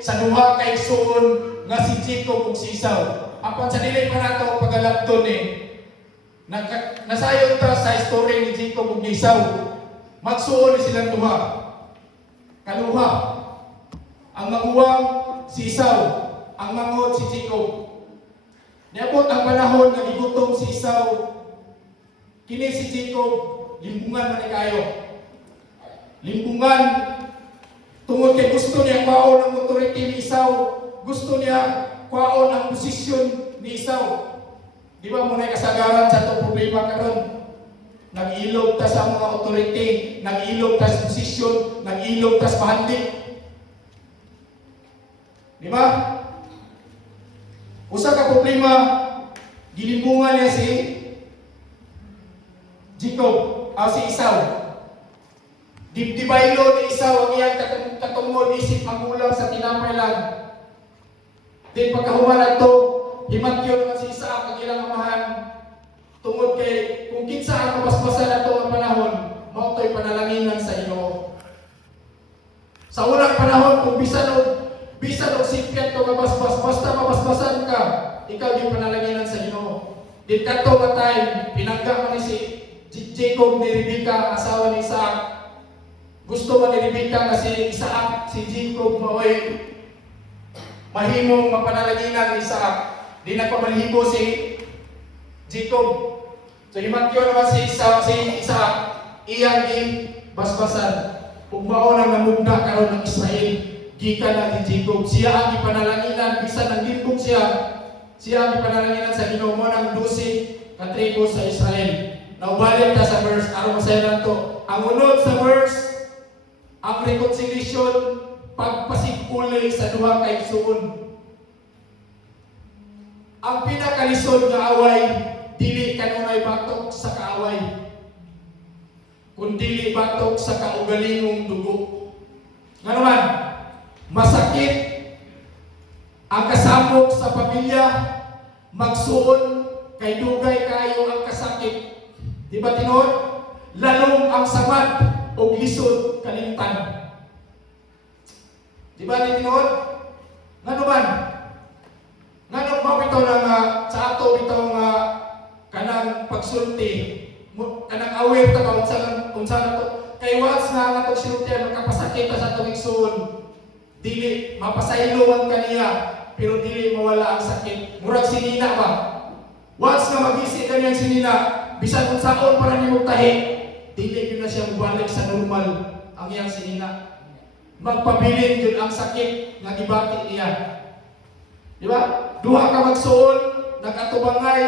sa duha kay igsoon nga si Jacob ug si Esau. Apan sa dili pa nato pagalabton nasayon ta sa story ni Jacob ug ni Esau. Magsuon silang duha. Kaluha. Ang maguwang si Esau, ang mangod si Jacob. Niabot ang panahon nga gigutom si Esau. Kini si Jacob limbungan man kayo. Limbungan tungod kay gusto niya kwaon ang authority ni Esau, gusto niya kwaon ang posisyon ni Esau. Di ba mo na kasagaran sa itong problema karon? Nag-ilog ta sa mga authority, nag-ilog ta sa posisyon, nag-ilog ta sa mahandi. Di ba? Usa ka problema, gilimbungan niya si Jacob, si Esau. Dibdibaylo ni Esau ang iyang katungod isip magulang sa tinapay lang. Then pagkahuman to, himatyo naman si Isaac ang ilang amahan. Tungod kay kung kinsa ang mabasbasan na ito ang panahon, mautoy panalanginan sa Ginoo. Sa unang panahon, kung bisan o sipyat o mabasbas, basta mabasbasan ka, ikaw yung panalanginan sa Ginoo. Then kato ka time, pinangga mo ni si Jacob ni Rebecca, asawa ni Isaac. Gusto man ni Rebecca na si Isaac, si Jacob maoy mahimong mapanalanginan ni Isaac. Di nagpamalhibo si Jacob. So himatyo naman si Isaac, iyang basbasan. Kung maunang namugna karon ng Israel, gikan na ni Jacob. Siya ang ipanalanginan, bisan ang limbong siya ang ipanalanginan sa Ginoo mo ng 12 katribo sa Israel. Naubalik ta sa verse, aron masaya lang to. Ang unod sa verse, ang reconciliation, pagpasiguli sa duha ka igsoon. Ang pinakalisod nga away, dili kanunay batok sa kaaway, kundi batok sa kaugalingong dugo. Nga naman, masakit ang kasambok sa pamilya, magsuon kay dugay kayo ang kasakit. Di ba tinuod? Lalong ang samad o lisod kalimtan. Di ba tinuod? Nga naman, mo ito na sa ato ito nga kanang pagsulti, kanang aware ta ba unsa na to. Kay once nga atong sulti makapasakit sa atong igsoon, dili mapasayloan kaniya, pero dili mawala ang sakit. Murag sinina ba? Once nga mabisi kaniyang sinina, bisan unsaon para nimo tahi, dili gyud na siya mobalik sa normal ang iyang sinina. Magpabilin gyud ang sakit nga gibati niya. Di ba? Duha ka magsuon, nag-atubangay,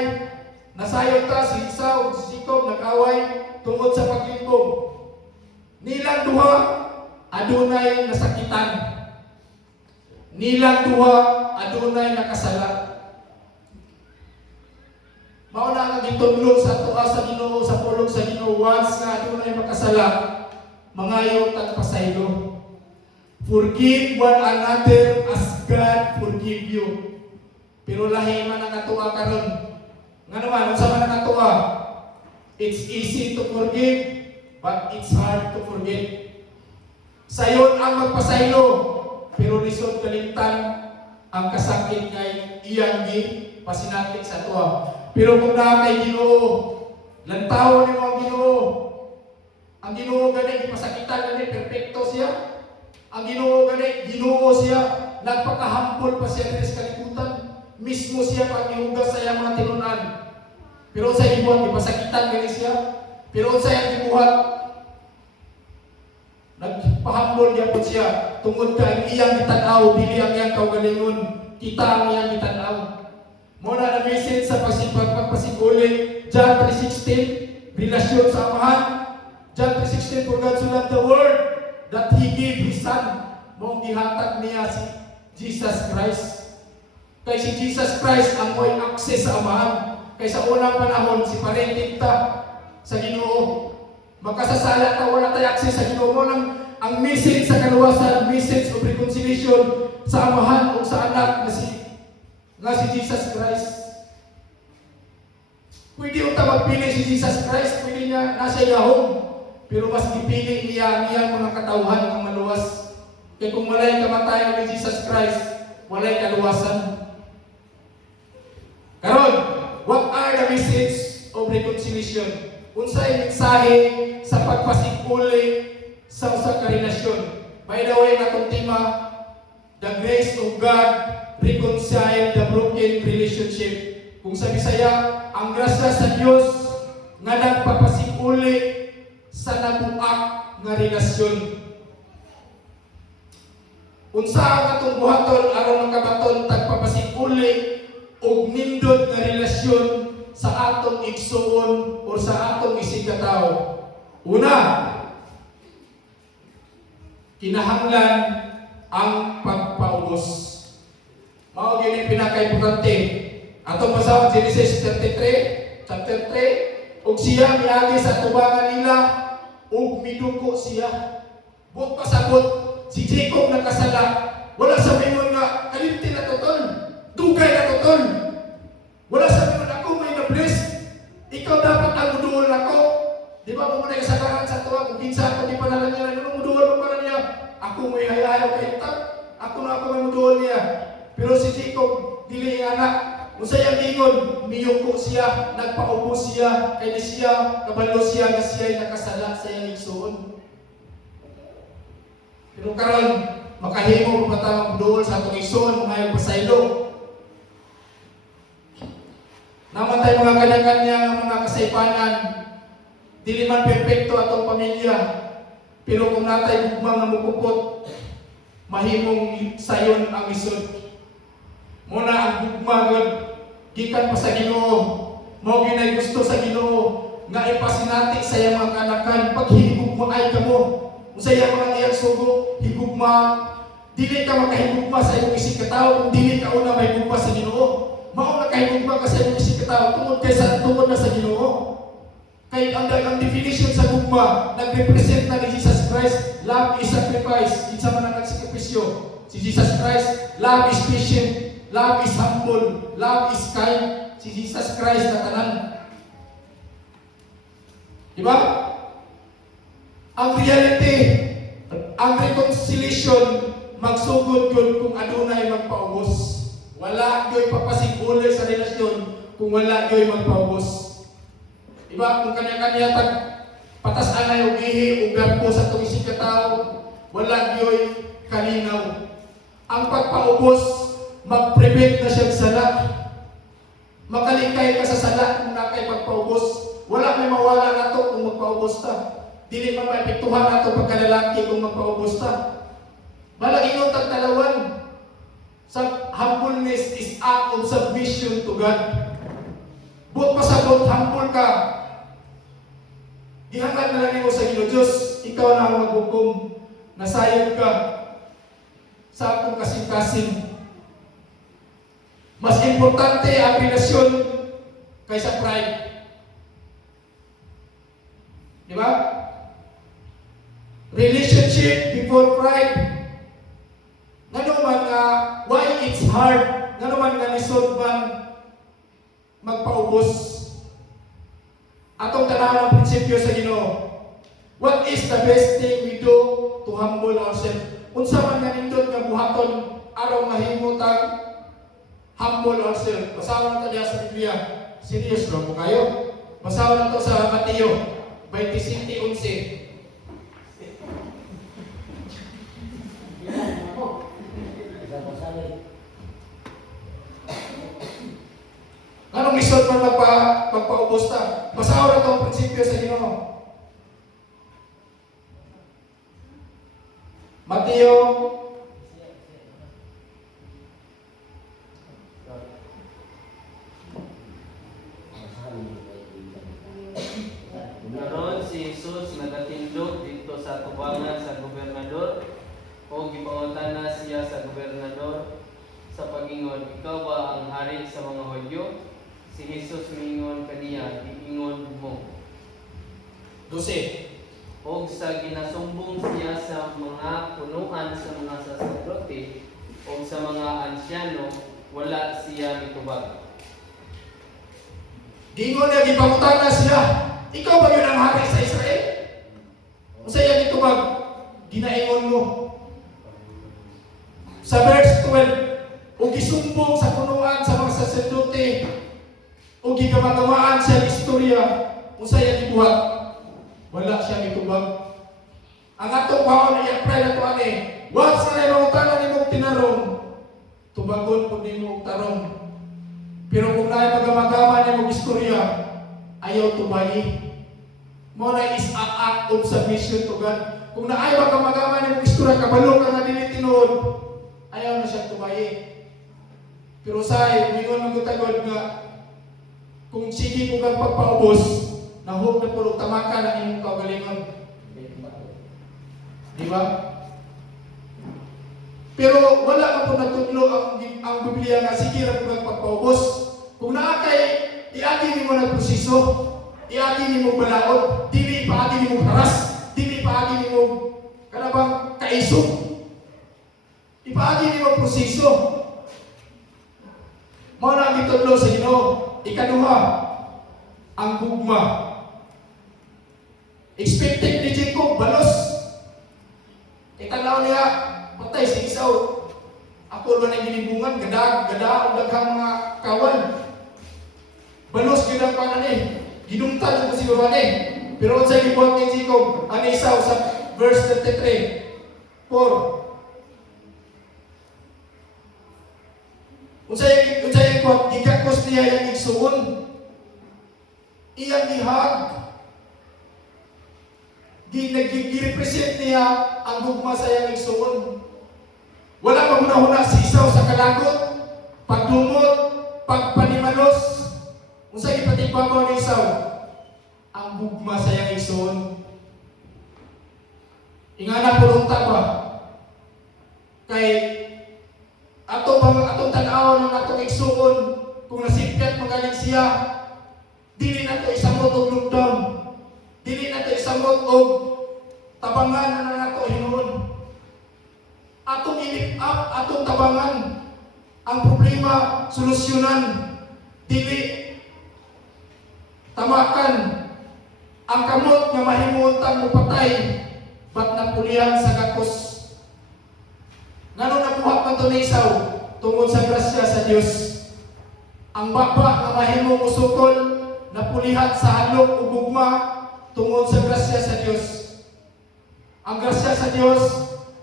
nasayod ta si Esau, si Jacob, nag-away tungod sa paglimbong. Nilang duha, adunay nasakitan. Nilang duha, adunay nakasala. Mauna nga gitudlog sa tuwa sa Ginoo, sa pulong sa Ginoo, once nga adunay makasala, mangayo tag pasaylo. Forgive one another as God forgive you. Pero lahi man ang natuwa karon. Nga naman, unsa man ang natuwa? It's easy to forgive, but it's hard to forget. Sayon ang magpasaylo, pero lisod kalimtan ang kasakit kay iyang pasinatik sa tuwa. Pero kung na kay Ginoo, lantaw ni mo ang Ginoo. Ang Ginoo gani gipasakitan gani perpekto siya. Ang Ginoo gani Ginoo siya, nagpakahambol pa siya sa kalibutan. Mismo siya paghihugas sa iyang mga tinunan. Pero sa ibuhat, ipasakitan gani siya. Pero sa iyang ibuhat, nagpahambol niya po siya. Tungod ka ang iyang gitanaw, dili ang iyang kaugalingon. Kita ang iyang gitanaw. Muna na message sa pagpasiguli, John 3:16, relasyon sa amahan. John 3:16, for God so loved the world that He gave His Son. Mong gihatag niya si Jesus Christ. Kay si Jesus Christ ang may access sa amahan. Kay sa unang panahon, si parenting ta sa Ginoo. Magkasasala ka, wala tayo access sa Ginoo. Ang message sa kaluwasan, message of reconciliation sa amahan o sa anak na si Jesus Christ. Pwede yung magpili si Jesus Christ, pwede niya nasa iyahong. Pero mas gipili niya ang iyang mga katauhan ang maluwas. Kaya kung walay kamatayan ni Jesus Christ, walay kaluwasan. Karon, what are the message of reconciliation? Unsay mensahe sa pagpasiguli sa usa ka relasyon? By the way, atong tema, the grace of God reconcile the broken relationship. Kung sa Bisaya, ang grasya sa Dios nga nagpapasiguli sa nabuak nga relasyon. Unsa ang atong buhaton aron makabaton tagpapasiguli og nindot nga relasyon sa atong igsuon o sa atong isigatawo. Una, kinahanglan ang pagpaubos. Mao gyud pinaka-importante. Atong basahon Genesis 33, chapter 3, ug siya miagi sa tubangan nila ug miduko siya. Buot pasabot si Jacob nakasala. Wala sa mingon nga kalimti na totol. Dugay na totol. Wala sa mingon ako may na-bless. Ikaw dapat ang muduol ako. Di ba mo muna kasagaran sa tuwa kung kinsa ako di panalan niya. Ano muduol mo para niya? Ako may hayayaw kay tak. Ako na ako may muduol niya. Pero si Jacob, dili anak. Usa yang ingon, miyuko siya, nagpaubos siya, kay siya, kabalo siya nga siya nakasala sa iyang igsuon. Pero karon makahimo pa ta muduol sa atong igsuon mga pasaylo. Naman tayo mga kanya-kanya mga kasaypanan, dili man perpekto atong pamilya, pero kung natay gugma nga mukupot, mahimong sayon ang isod. Muna ang gugma gud gikan pa sa Ginoo, mao ginay gusto sa Ginoo nga ipasinati sa iyang mga kanakan pag higugma ay kamo. Usa iya mga iyang sugo, higugma, dili ka makahigugma sa imong isig katawo kung dili ka una may higugma sa Ginoo. Mao na kahigugma ka sa imong isig katawo tungod na sa Ginoo. Kay ang definition sa gugma nagrepresent na ni Jesus Christ, love is sacrifice. Kinsa man ang nagsakripisyo? Si Jesus Christ, love is patient. Love is humble, love is kind. Si Jesus Christ na tanan. Diba? Ang reality, ang reconciliation, magsugod yun kung adunay magpaubos. Wala yun papasiguli sa relasyon kung wala yun magpaubos. Diba? Kung kanya-kanya patasan na yung ihi, ugat po sa itong isig katao, wala yun kalinaw. Ang pagpaubos, mag-prevent na siyang sala. Makalikay ka sa sala kung nakay pagpaubos. Wala may mawala na to kung magpaubos ta. Dili man maepektuhan na to pagkalalaki kung magpaubos ta. Malagingon tag talawan. Sa humbleness is act of submission to God. But pasabot, humble ka. Gihangad na lang mo sa Ginoo Dios, ikaw na ang maghukom. Nasayod ka sa akong kasing-kasing. Mas importante ang relasyon kaysa pride. Di ba? Relationship before pride. Ngano man nga, why it's hard? Ngano man nga lisod man magpaubos? Atong tanahan ang prinsipyo sa Ginoo. What is the best thing we do to humble ourselves? Unsa man nga nindot nga buhaton aron mahimutang humble ourselves. Basahan nato diya sa Biblia. Serious bro mo kayo? Basahan nato sa Mateo 27:11. Anong lisod man magpaubos ta? Basahan nato ang prinsipyo sa Ginoo. Mateo Naroon si Jesus nagatindog dito sa tubangan sa gobernador o gipauntan na siya sa gobernador sa pagingon, ikaw ba ang hari sa mga Hudyo? Si Jesus mingon kaniya, giingon mo. 12. Og sa ginasumbong siya sa mga punuan sa mga saserdote o sa mga ansyano, wala siya mitubag. Gingon niya, gipangutan na siya. Ikaw ba yun ang hari sa Israel? Usa yan itubag, ginaingon mo. Sa verse 12, ug gisumbong sa punuan sa mga saserdote, ug gigamagaan sa istorya, unsay gibuhat. Wala siya mitubag. Ang atong kwaon ay apply na to ani. Wa sa nangutanan nimo tinarong, tubagon pud nimo og tarong. Pero kung naay magamagaman nimo istorya, ayaw tubayi. Mo na is an act of submission to God. Kung naay magamagaman nimo istorya, kabalo ka nga dili tinuod, ayaw na siya tubayi. Pero say, mingon magutagod nga kung sige ko kang pagpaubos, nahog na pulog tamakan ang imong kaugalingon. Di ba? Pero wala ka po natudlo ang Biblia nga sige ra ko kang pagpaubos. Kung naa kay iagi nimo na proseso, iagi nimo balaod, dili paagi nimo haras, dili paagi nimo kanabang kaisog. Ipaagi nimo proseso. Mao na gitudlo sa Ginoo. Ikaduha, ang gugma. Expected ni Jacob balos. Itanaw niya, patay si Esau. Ako ba na gilibungan, gada, ang daghang mga kawan. Balos gid ang kanan eh. Ginungtad ko siguro ani. Pero sa gibuhat ni Jacob, ani Esau sa verse 33. 4. Unsay kwat gigakos niya yang igsuon. Iyang ihag. Gi-represent niya ang gugma sa iyang igsuon. Wala pa muna si Esau sa kalagot, pagdumot, pagpanimalos. Unsay ipatibabaw ni Esau? Ang gugma sa iyang igsuon. Ingana pulunta ba? Kay atong tan-awon ng atong igsuon, kung nasipyat magaling siya, dili na to isamot og lockdown, dili na to isamot og tabangan na nato hinuon. Atong i-lift up, atong tabangan ang problema, solusyonan, dili tamakan ang kamot nga mahimuontang mupatay, ba't napulihan sa gakos. Ngano nabuhat man to ni Esau tungod sa grasya sa Dios. Ang baba nga mahimong usukol napulihan sa halok ug gugma tungod sa grasya sa Dios. Ang grasya sa Dios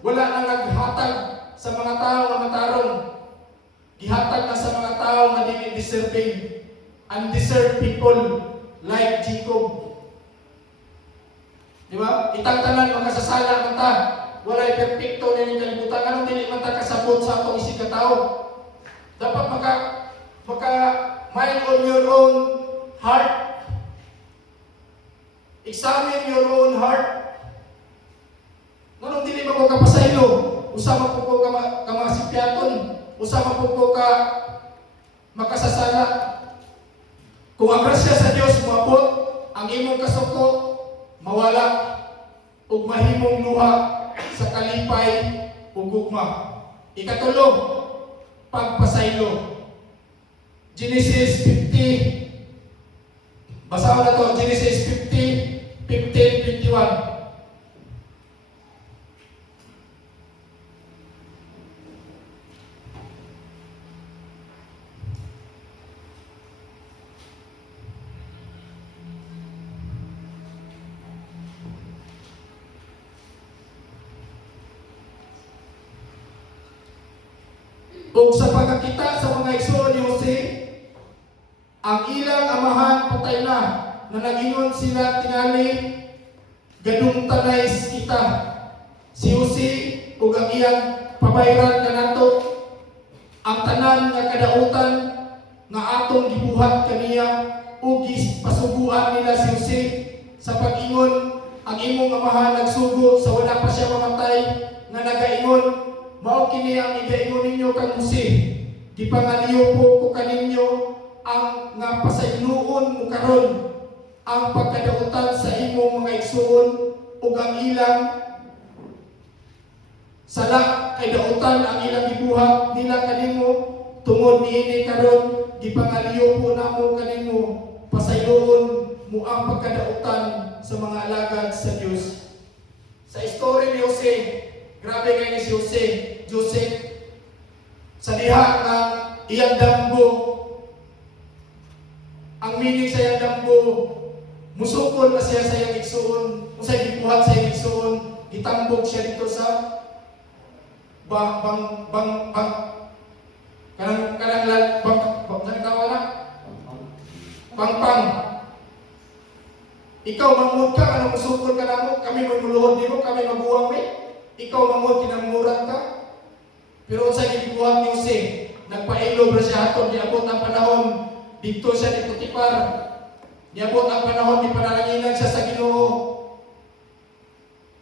wala nang naghatag sa mga tao nga matarong. Gihatag na sa mga tao nga dili deserving, undeserved people like Jacob. Di ba? Itagtanan makasasala man ta. Walay perfecto na yung kalibutan. Anong dili man ta kasabot sa atong isig ka tao? Dapat maka mind on your own heart. Examine your own heart. Anong dili mo ka pasaylo? Usama po ko ka masipyaton. Usama po ko ka makasasala. Kung ang grasya sa Dios moabot, ang imong kasuko mawala ug mahimong luha sa kalipay ug gugma. Ikatulo, pagpasaylo. Genesis 50. Basahan na to, Genesis 50, 15, 51. Ug sa pagkakita sa mga igsoon ni Jose, ang ilang amahan patay na nagingon sila tingali gadungtanay kita. Si Jose ug ang iyang pabayran kanato ang tanan nga kadautan nga atong gibuhat kaniya ug pasuguan nila si Jose sa pag-ingon ang imong amahan nagsugo sa wala pa siya mamatay nga nagaingon mao kini ang igaingon ninyo kang Jose. Gipangaliyo po ko kaninyo ang nga pasayloon mo karon ang pagkadautan sa imong mga igsuon ug ang ilang sala kay dautan ang ilang gibuhat nila kanimo tungod niini karon gipangaliyo po namo kanimo pasayloon mo ang pagkadautan sa mga alagad sa Dios. Sa istorya ni Jose, grabe kay ni si Jose. Joseph, sa diha nga iyang damgo. Ang meaning sa iyang damgo, musukol na siya sa iyang igsuon, usay gibuhat sa iyang igsuon, itambog siya dito sa pangpang. Ikaw mangod ka, anong musukol ka na mo, kami magmuluhod di mo, kami maguwang mi. Ikaw mangod, kinamumuran ka. Pero sa gibuhat ni Jose, nagpailog na siya aton, niabot ang panahon, dito siya ni Potifar. Niabot ang panahon, di panalanginan siya sa Ginoo.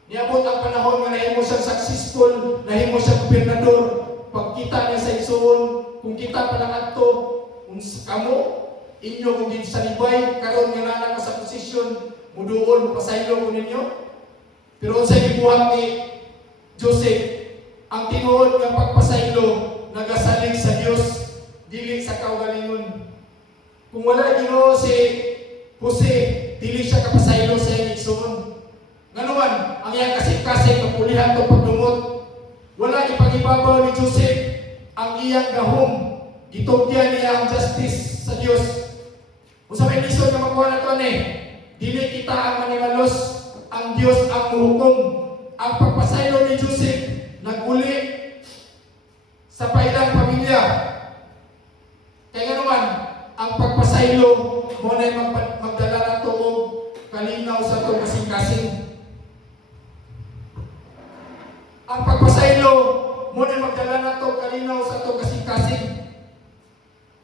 Niabot ang panahon nga nahimo siyang successful, nahimo siyang gobernador. Pagkita niya sa igsuon, kung kita pa lang ato, kamo, inyo kung din sa libay, karon nga nana ka sa posisyon, muduol, pasaylo ko ninyo. Pero sa gibuhat ni Joseph, ang tinuod nga pagpasaylo, nagasalig sa Dios, dili sa kaugalingon. Kung wala Ginoo si Jose, dili siya kapasaylo sa iyang igsuon. Nganuman, ang iyang kasing-kasing kapulihan to pagdumot. Wala ipagibabaw ni Joseph ang iyang gahom. Gitugyan niya ang justice sa Dios. Kung sa may lisod na makuha na ito dili kita ang manimalos, ang Dios ang muhukom. Ang pagpasaylo ni Joseph naguli sa pailang pamilya. Kaya nga naman, ang pagpasaylo mo na magdala na ito o kalinaw sa ito kasing-kasing. Ang pagpasaylo mo na magdala na ito kalinaw sa ito kasing-kasing.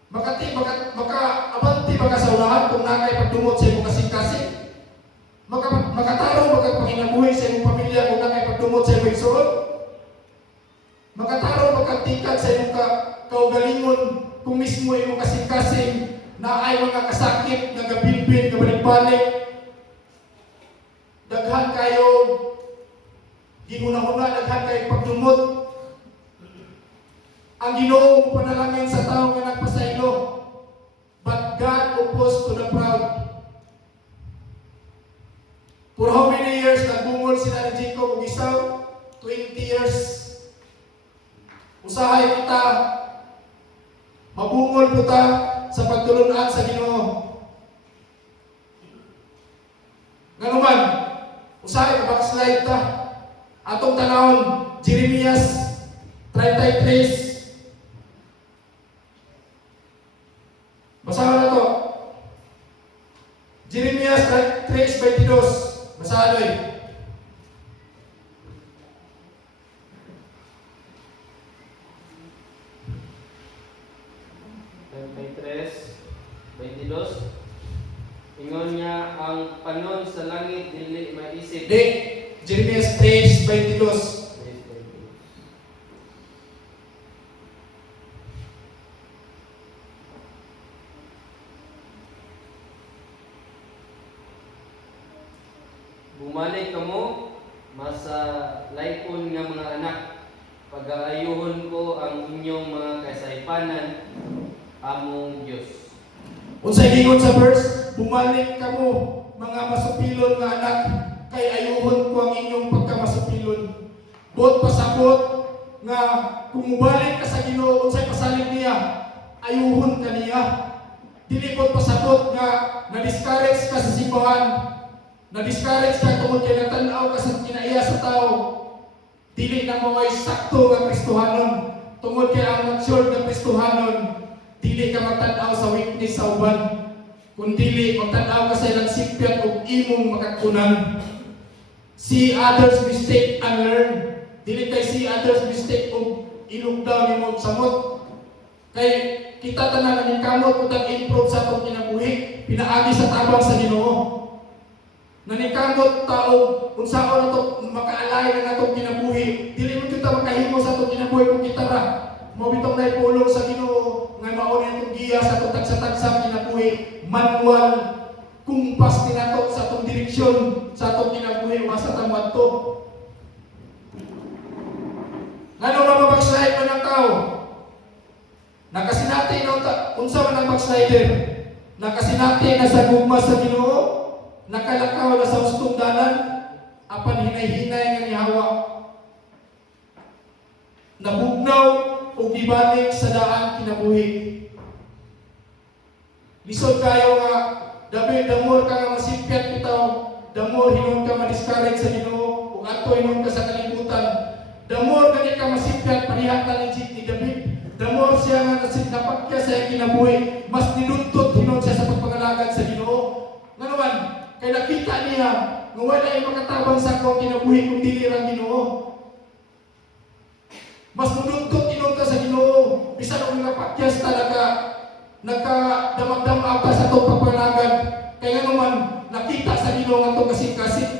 Maka abanti baka sa unahan kung nakay pagdumot sa iyong kasing-kasing. Makataro baka panginabuhi sa iyong pamilya kung nakay pagdumot sa iyong igsoon. Makataro baka tikat sa iyong kaugalingon kung mismo iyong kasing-kasing na ay mga kasakit, nagabilbil, kabalik-balik. Daghan kayo, ginuna-una, daghan kayo pagdumot. Ang Ginoo panalangin sa tao nga nagpasaylo, but God opposed to the proud. For how many years nagbungol sila ni Jacob ug Esau? 20 years. Usahay kita, mabungol po ta sa pagtulunan sa Ginoo. Nganuman, usahay backslide ta. Atong tanawon, Jeremias 33. Basahan na to. Jeremias 3:22. Basahan doy. Ingon niya ang panon sa langit dili maisip. Di, Jeremias 3:22. Bumalik kamo masa laipon nga mga anak. Pag-aayuhon ko ang inyong mga kasaypanan among Dios. Unsay gingon sa verse, bumalik kamo mga masupilon nga anak, kay ayuhon ko ang inyong pagkamasupilon. Bot pasabot nga kung mubalik ka sa Ginoo, unsay pasalig niya, ayuhon ka niya. Dili bot pasabot nga na-discourage ka sa simbahan, na-discourage ka tungod kay natanaw ka sa kinaiya sa tao. Dili na mo ay sakto nga Kristohanon, tungod kay ang mature nga Kristohanon, dili ka magtanaw sa weakness sa uban, kundi magtanaw ka sa ilang sipyat ug imong makakunan. See others' mistake and learn. Dili kay see others' mistake ug ilugdaw nimo og samot. Kay kita tanan ang kamot ug improve sa atong kinabuhi, pinaagi sa tabang sa Ginoo. Nanikamot tao unsaon nato makaalay na natong kinabuhi, dili mo kita makahimo sa atong kinabuhi kung kita ra mo bitong naipulong sa Ginoo nga mao ni atong giya sa atong tagsa-tagsa kinabuhi, manual kumpas ni nato sa atong direksyon sa atong kinabuhi masa tamad to. Ngano mababackslide man ang tao? Nakasinati unsa man ang backslider? Nakasinati na sa gugma sa Ginoo, nakalakaw na sa ustong dalan, apan hinay-hinay nga nihawa. Nabugnaw ug gibalik sa daan kinabuhi. Lisod kayo nga David, damor ka nga masipyat bitaw, damor hinon ka ma-discourage sa Ginoo, ug ato hinon ka sa kalibutan. Damor gani ka masipyat parihatan ni David. Damor siya nga napakya sa kinabuhi, mas nidudtot hinon siya sa pagpangalagad sa Ginoo. Nga naman, kay nakita niya nga wala ay makatabang sa akong kinabuhi kung dili ra Ginoo. Mas nidudtot hinon ka sa Ginoo, bisan og napakyas talaga nagkadamag-damag ka sa itong pagpanagad. Kaya naman, nakita sa Ginoo nga itong kasing-kasing.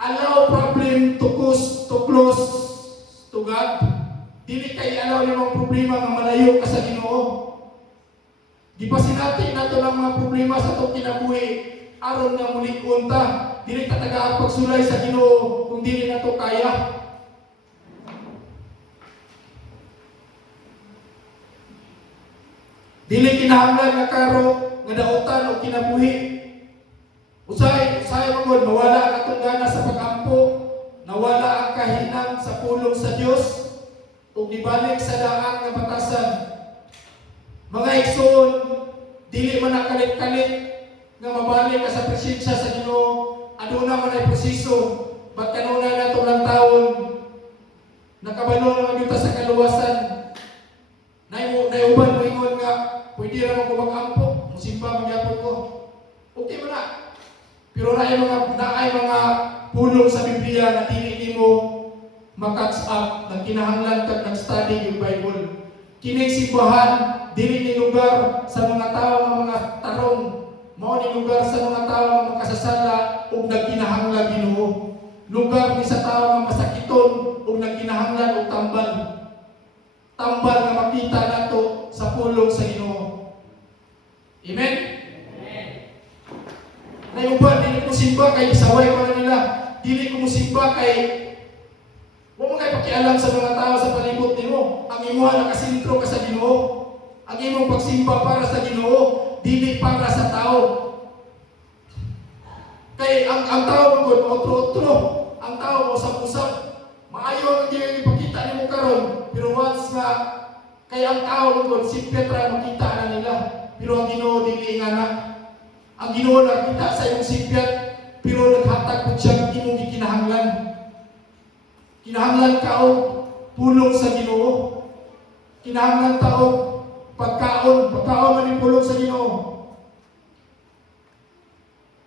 Allow problem to close to God. Dili kay allow namang problema nga malayo ka sa Ginoo. Gipasinati nato ng mga problema sa itong kinabuhi aron nga mulig-on ta. Dili ta taga-pagsulay sa Ginoo kung dili nato kaya. Dili kinahanglan nga karo nga daotan o kinabuhi. Usay magod mawala ang atong gana sa pag-ampo, nawala ang kahinang sa pulong sa Dios ug gibalik sa daan nga batasan. Mga igsoon, dili man nakalit-kalit nga mabalik ka sa presensya sa Ginoo. Aduna man ay proseso, bat kanunay nato lang taon. Nakabalo naman yuta sa kaluwasan. Naiuban mo ingon nga pwede naman ko mag-ampo, musimba magyapon ko. Okay mo na. Pero naay mga pulong sa Biblia na dili mo makatch up na kinahanglan kag nag-study yung Bible. Kining simbahan dili ni lugar sa mga tao nga mga tarong, mao ni lugar sa mga tao nga makasasala ug nagkinahanglan Ginoo. Lugar ni sa tao nga masakiton ug nagkinahanglan og tambal. Tambal nga makita nato sa pulong sa Ginoo. Amen? Amen. Nayuban, dili ko simba kay isaway ko na nila. Dili ko musimba kay wa mo kay pakialam sa mga tao sa palibot nimo. Ang imuha nakasentro ka sa Ginoo. Ang imong pagsimba para sa Ginoo, dili para sa tao. Kay ang tao mo otro-otro, ang tao mo usap-usap. Maayo ang ipakita nimo karon, pero once nga kay ang tao mo sipyat ra makita na nila. Pero ang Ginoo dili nga na. Ang Ginoo nakita sa imong sipyat, pero naghatag pud siya imong gikinahanglan. Kinahanglan ka og pulong sa Ginoo. Kinahanglan ta og pagkaon man yung pulong sa Ginoo.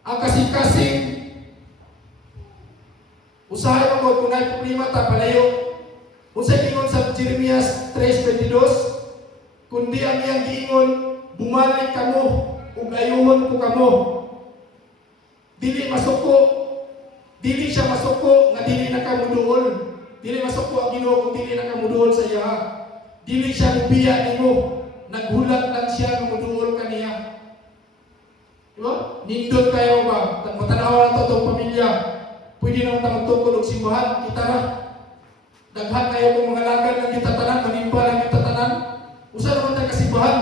Ang kasing-kasing usahay mo kung nay problema ta palayo. Unsay giingon sa Jeremias 3:22, kundi ang iyang giingon, bumalik kamo ug ayuhon ko kamo. Dili masuko, dili siya masuko nga dili na kamo duol. Dili masuko ang Ginoo kung dili na kamo duol sa iya. Dili siya mubiya nimo, naghulat lang siya nga muduol kaniya. Diba? Nindot kayo ba? Matanawa na itong pamilya. Pwede naman tayo magtukod og simbahan. Kita na. Daghan kayo kung mga lagad ng kita tanan, manimba lang kita tanan. Usa naman tayo kasimbahan.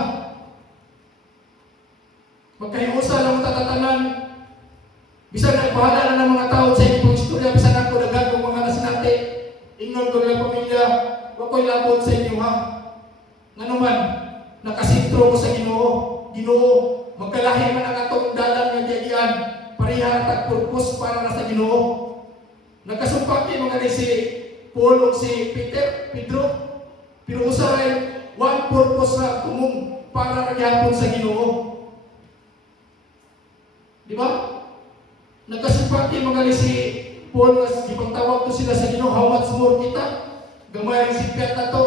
Magkahiusa lang tayo tanan. Bisan nagbahala na ng mga tao sa inyong istorya, bisan ako daghan kung mga nasinati. Ingnon ko lang pamilya, huwag ko'y labot sa inyo ha. Nga naman, nakasintro ko sa Ginoo. Ginoo, magkalahi man ang atong dalan nga diyan, pareha tag purpose para na sa Ginoo. Nagkasumpak ni mga ni si Paul o si Pedro, pero usaray one purpose na tumong para nagyapon sa Ginoo. Di ba? Nagkasumpak ni mga ni si Paul nga gipangtawag to sila sa Ginoo, how much more kita? Gamay ang sipyat na to,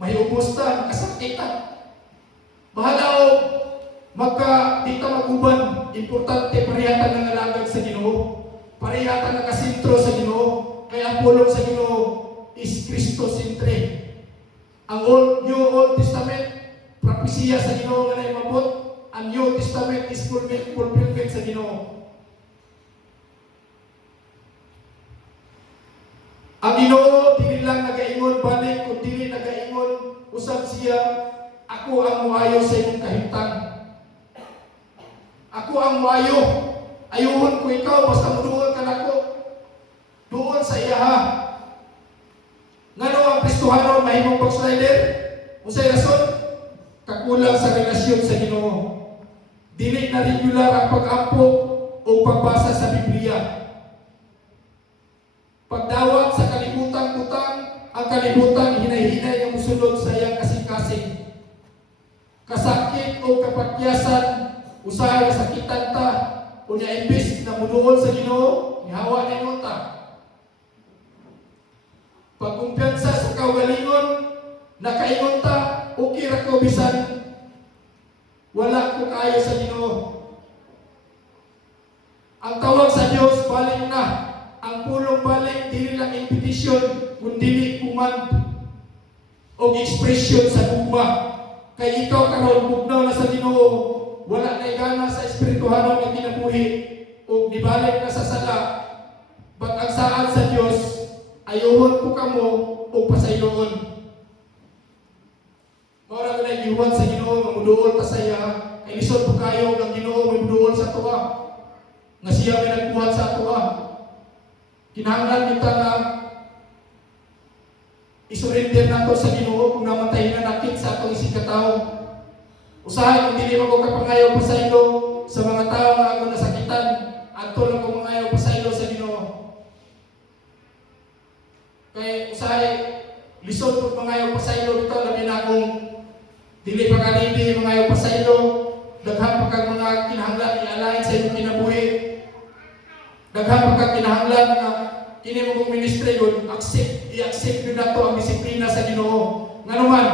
mahiubos ta, makasakit ta. Bahala o di ta maguban, importante parehatan ng alagad sa Ginoo. Parehatan nakasintro sa Ginoo. Kaya ang pulong sa Ginoo is Kristo-centre. Ang New Old Testament, propesya sa Ginoo nga naimabot. Ang New Testament is fulfillment sa Ginoo. Ang Ginoo dili lang nagaingon balik, kundi dili nagaingon usab siya, ako ang muayo sa imong kahimtang. Ako ang muayo. Ayuhon ko ikaw basta muduol ka nako. Doon sa iya ha. Ngano ang Kristohanon mahimong backslider? kakulang sa relasyon sa Ginoo. Dili na regular ang pag-ampo o pagbasa sa Biblia. Pagdawat sa kalibutan-butang, ang kalibutan hinay-hinay ang musulod sa iyang kasing-kasing. Kasakit o kapakyasan, usahay na sakitan ta, o niya imbis na muduol sa Ginoo, ihawa na nota. Pagkumpiyansa sa kaugalingon, nakaingon ta, okay ra ko bisan wala ko kaayo sa Ginoo. Ang tawag sa Dios balik na. Ang pulong balik dili lang impetisyon kundi command o ekspresyon sa gugma. Kay ikaw karon bugnaw na sa Ginoo, wala na gana sa espirituhanon nga kinabuhi o nibalik na sa sala. But ang saad sa Dios, ayohon ko kamo o pasayloon. Mora na gihuwan sa Ginoo nga muduol ta saya, kay lisod po kayo ng Ginoo muduol sa tuwa. Nga siya may nagbuhat sa tuwa. Kinahanglan kita na isurrender nato sa Ginoo kung namatay na nakit sa atong isig katawo. Usahay kung dili mo ko kapangayaw pasaylo sa mga tao nga ako nasakitan, adto lang ko mangayaw pasaylo sa Ginoo. Kay usahay lisod pud mangayaw pasaylo bitaw labi na kung dili pa kalindi mangayaw pasaylo, daghan pa kag mga kinahanglan ialain sa imong kinabuhi. Daghan pa kag kinahanglan nga kini mo kong ministry yun, i-accept nyo na to ang disiplina sa Ginoo. Nga naman,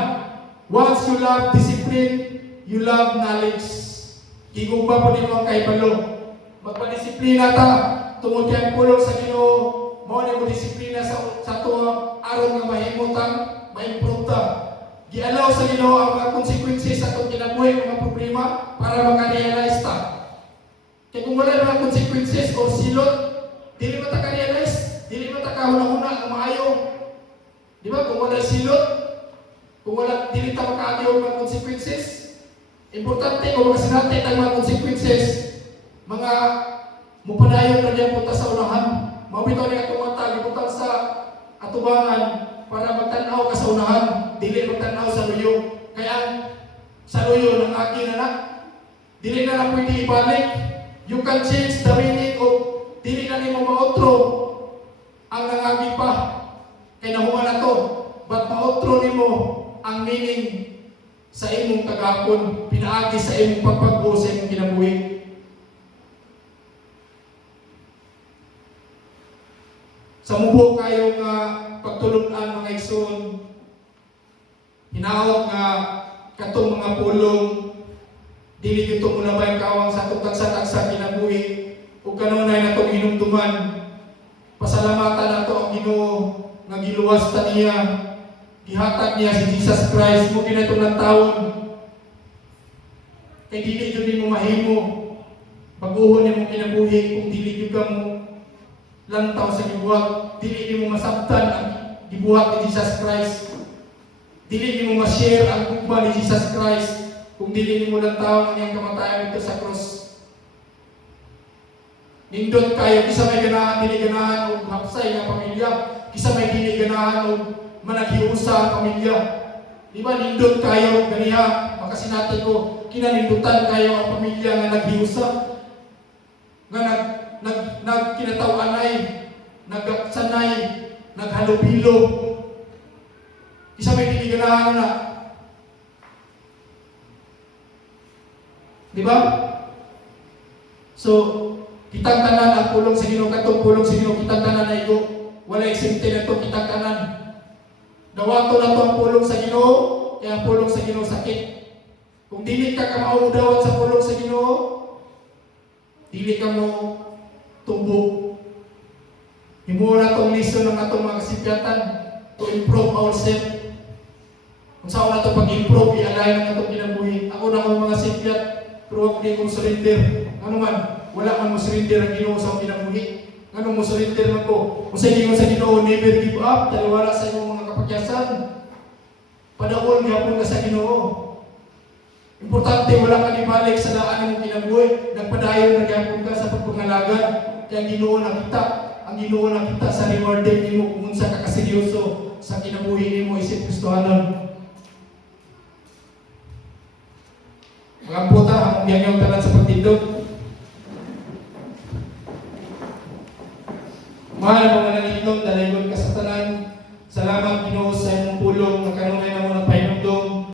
once you love discipline, you love knowledge. Gigugba po nimo ang kahibalo. Magpadisiplina ta, tungod kay ang pulong sa Ginoo, mao ni mo disiplina sa tuwa aron nga mahimutang ma-improve ta. Gialaw sa Ginoo ang mga consequences sa atong kinabuhi, mga problema para maka-realize ta. Kaya kung wala mga consequences o silot, dili mo ta ka-realize, dili mo ta kahuna-huna ang maayo. Di ba? Kung wala silot, kung wala, dili ta makaagi og mga consequences. Importante kung makasinati ang mga consequences, mga mupadayon na diyan punta sa unahan. Mabitaw ni atong mata, gibutan sa atubangan para magtanaw ka sa unahan, dili magtanaw sa luyo. Kaya sa luyo ng agi na dili na lang pwede ibalik. You can change the meaning of dili na nimo maotro ang nangagi pa kay nahuman na to, but maotro nimo ang meaning sa imong kagapon, pinaagi sa imong pagpagbo sa imong kinabuhi. Sa mubo kayo nga pagtulog-an mga igsoon, hinawag nga katong mga pulong dili gyud muna ba kawang sa atong tagsa-tagsa kinabuhi ug kanunay natong hinumduman. Pasalamatan nato ang Ginoo nga giluwas ta niya, gihatag niya si Jesus Christ mo kinatong nagtawon. Kay dili gyud nimo mahimo baguhon nimo kinabuhi kung dili gyud kamo lantaw sa gibuhat, dili nimo masabtan ang gibuhat ni Jesus Christ. Dili nimo ma-share ang gugma ni Jesus Christ kung dili nimo lantaw ang iyang kamatayan dito sa cross. Nindot kayo, kisa may ganahan, dili ganahan o hapsay nga pamilya, kisa may dili ganahan o managhiusa ang pamilya. Di ba, nindot kayo, ganiha, makasinati ko, kinanindutan kayo ang pamilya nga naghiusa, nga nagkinatawanay, nagsanay, naghalubilo. Kisa may dili ganahan na. Di ba? So, kitang tanan ang pulong sa Ginoo, katong pulong sa Ginoo, kitang tanan na igo. Wala exente na ito, kitang tanan. Dawato na ito ang pulong sa Ginoo, kaya ang pulong sa Ginoo sakit. Kung dili ka kamao dawat sa pulong sa Ginoo, dili ka mo tumbo. Himuon na itong lesson ng atong mga kasipyatan to improve ourselves. Kung saan na ito pag-improve, i-align na itong kinabuhi. Ako na akong mga sipyat, pero huwag di kong surrender. Ano man, wala man mo surrender ang Ginoo sa kinabuhi. Ano mo surrender man ko? Kung sa Ginoo never give up, taliwala sa imong mga kapagyasan. Padawol gyapon ka sa Ginoo. Importante wala ka ibalik sa daan imong kinabuhi. Nagpadayon na gyapon ka sa pagpangalagan. Kaya Ginoo na kita. Ang Ginoo na kita sa rewarded nimo kung unsa ka kaseryoso sa kinabuhi nimo isip Kristohanon. Mga puta, ang biyang tanan sa pagtindog. Mahal ang mga nanitlog, dalayon ka sa tanan. Salamat, Ginoo.